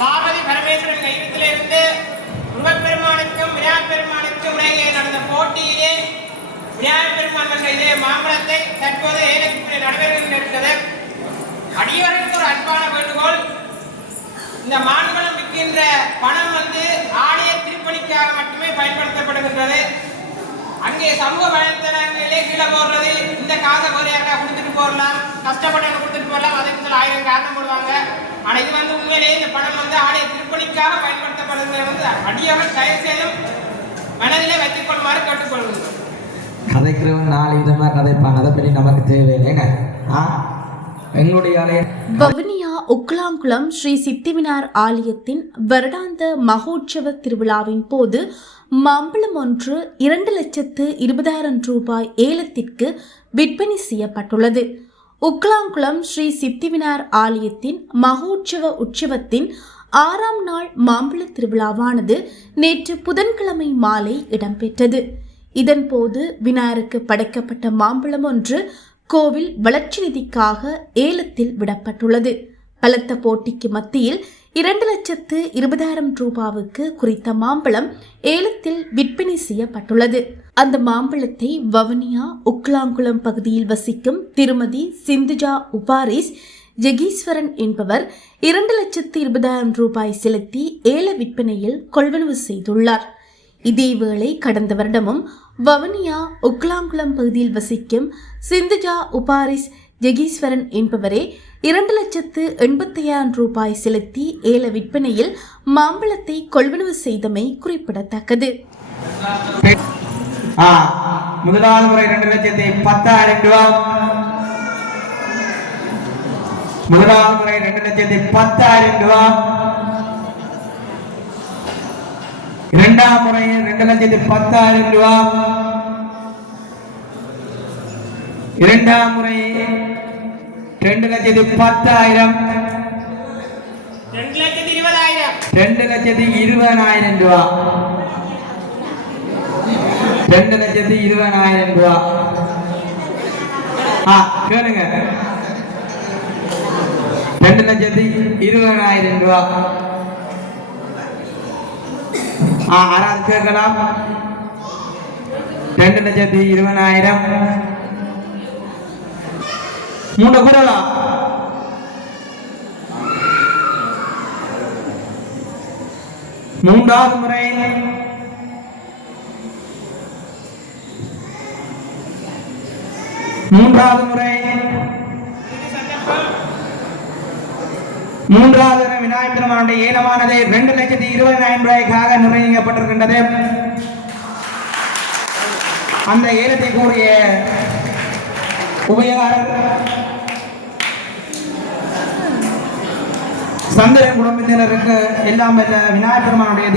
பார்வதி பரமேஸ்வரன் கையெழுத்திலிருந்து முருகப்பெருமானுக்கும் விநாயகப் பெருமானுக்கும் இடையே நடந்த போட்டியிலே விநாயகப் பெருமான் என்ற இதே மாம்பழத்தை தற்போது ஏலத்தில் நடைபெறுகின்றது. அடியவர்களுக்கு ஒரு அன்பான வேண்டுகோள், இந்த மாம்பழம் விற்கின்ற பணம் ஆலய திருப்பணிக்காக மட்டுமே பயன்படுத்தப்படுகின்றது. அங்கே சமூக வலைத்தளங்களிலே கீழே போடுறது, இந்த காசை ஒரு யாருக்கா கொடுத்துட்டு போடலாம், கஷ்டப்பட்டு கொடுத்துட்டு போடலாம், அதுக்கு சில 1000 காரணம் போடுவாங்க. ஆனால் இது உண்மையிலேயே இந்த பணம் ஆலய திருப்பணிக்காக பயன்படுத்தப்படுகிறது. அடியவர்கள் தயவு செய்தும் மனதிலே வைத்துக் கொள்ளுமாறு கேட்டுக்கொள்கின்றோம். கதைக்கிறவன் 4 விதமாக கதைப்பாங்க, அதை பற்றி நமக்கு தேவையில்லைங்க. வவுனியா உக்லாங்குளம் ஸ்ரீ சித்திவிநாயகர் ஆலயத்தின் வருடாந்த மகோற்சவ திருவிழாவின் போது மாம்பழம் ஒன்று 2,20,000 ரூபாய் ஏலத்திற்கு விற்பனை செய்யப்பட்டுள்ளது. உக்லாங்குளம் ஸ்ரீ சித்திவிநாயகர் ஆலயத்தின் மகோற்சவ உற்சவத்தின் 6ஆம் நாள் மாம்பழ திருவிழாவானது நேற்று புதன்கிழமை மாலை இடம்பெற்றது. இதன்போது விநாயகருக்கு படைக்கப்பட்ட மாம்பழம் ஒன்று கோவில் வளர்ச்சி நிதிக்காக ஏலத்தில் விடப்பட்டுள்ளது. பலத்த போட்டிக்கு மத்தியில் 2,20,000 ரூபாவுக்கு குறித்த மாம்பழம் ஏலத்தில் விற்பனை செய்யப்பட்டுள்ளது. அந்த மாம்பழத்தை வவுனியா உக்லாங்குளம் பகுதியில் வசிக்கும் திருமதி சிந்துஜா உபாரிஸ் ஜெகீஸ்வரன் என்பவர் 2,20,000 ரூபாய் செலுத்தி ஏல விற்பனையில் கொள்வனவு செய்துள்ளார். இதேவேளை கடந்த வருடமும் வவுனியா உக்லாங்குளம் பகுதியில் வசிக்கும் சிந்துஜா உபாரிஸ் ஜெகீஸ்வரன் என்பவரே 2,80,000 ரூபாய் செலுத்தி ஏல விற்பனையில் மாம்பழத்தை கொள்வனவு செய்தமை குறிப்பிடத்தக்கது. முதலாவது முறை 2,10,000 ரூபாய், முதலாவது முறை 2,10,000 ரூபாய், இரண்டாம் முறை 2,10,000 ரூபாய், இரண்டாம் முறை 2,10,000, 2,20,000 ரூபாய், 2,20,000 ரூபாய். கேளுங்க, 2,20,000 ரூபாய். ஆறாவது கேட்கலாம். 2,20,000 மூணு கூறலாம். மூன்றாவது முறை மூன்றாவது விநாயகப் பெருமானுடைய ஏலமானது 2,20,000 ரூபாய்க்காக நிர்ணயிக்கப்பட்டிருக்கின்றது. அந்த ஏலத்தை கூறிய உபயோகர் சந்திரன் குடும்பத்தினருக்கு எல்லாம் விநாயகப் பெருமானுடைய